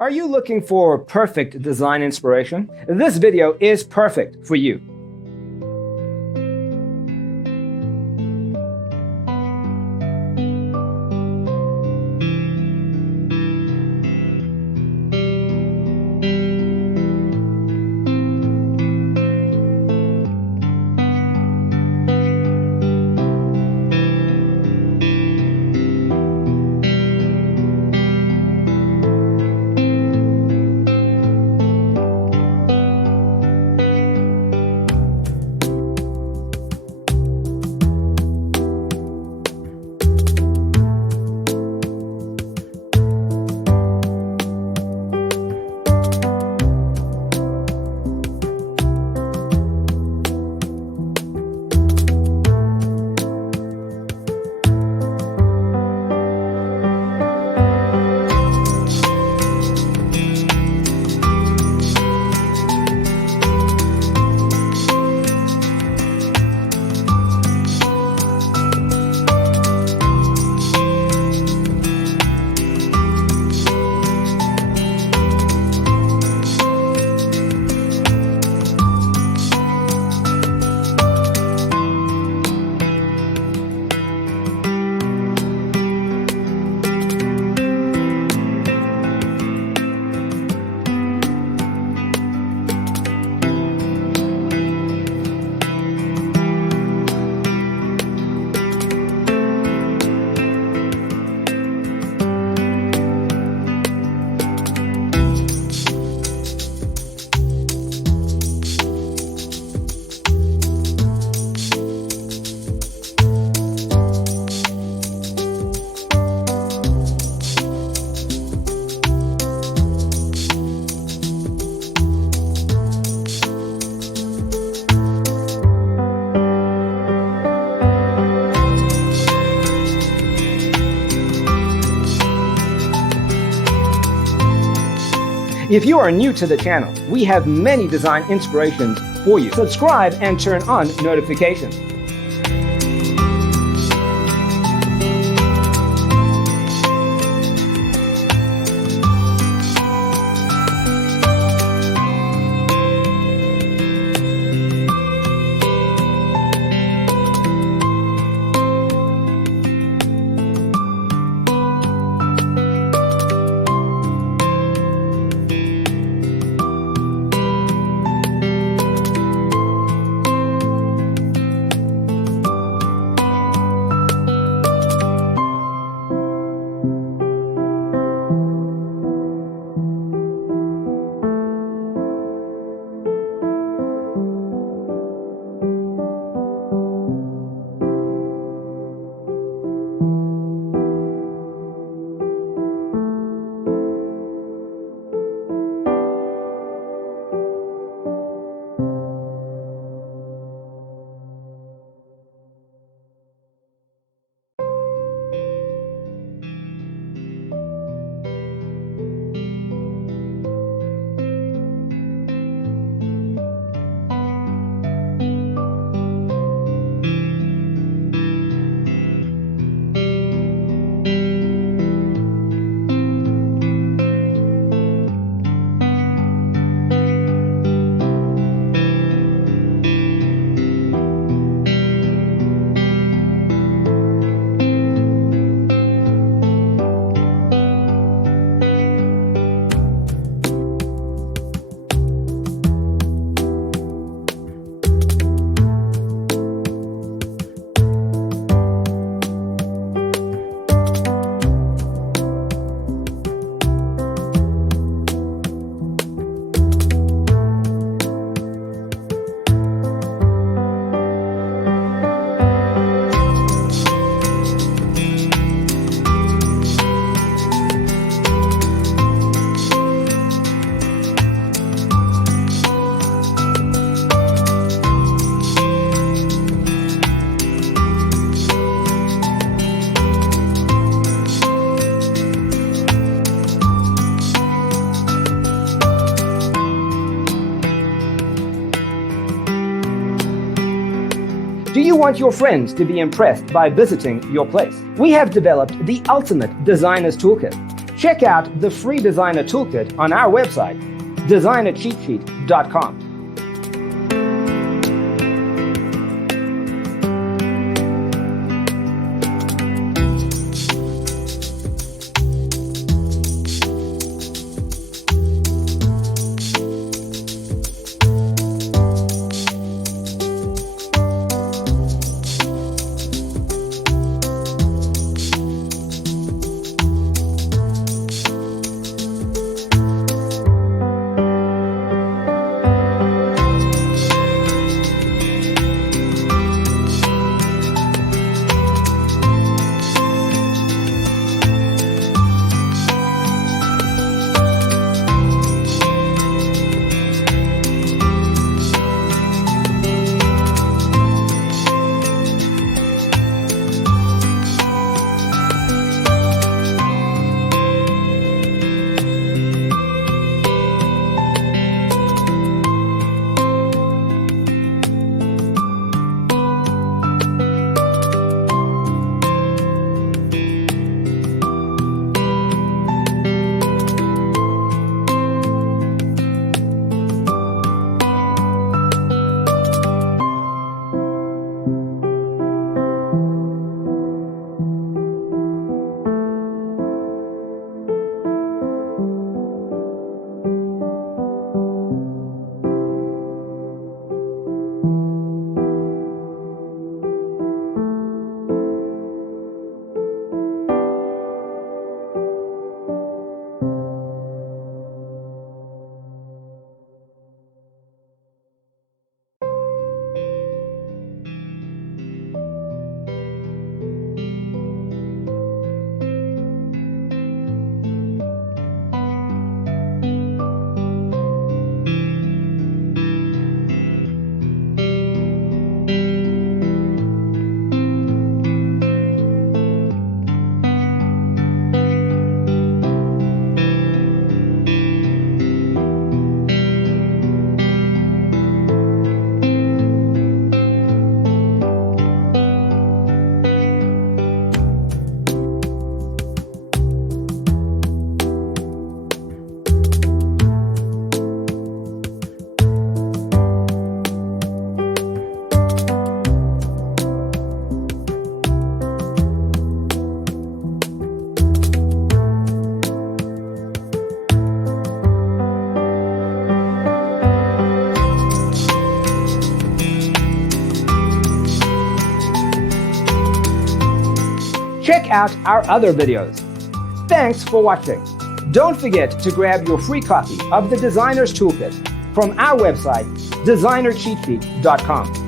Are you looking for perfect design inspiration? This video is perfect for you. If you are new to the channel, we have many design inspirations for you. Subscribe and turn on notifications. Do you want your friends to be impressed by visiting your place? We have developed the ultimate designer's toolkit. Check out the free designer toolkit on our website, designercheatsheet.com. Check out our other videos. Thanks for watching. Don't forget to grab your free copy of the Designer's Toolkit from our website, designercheatsheet.com.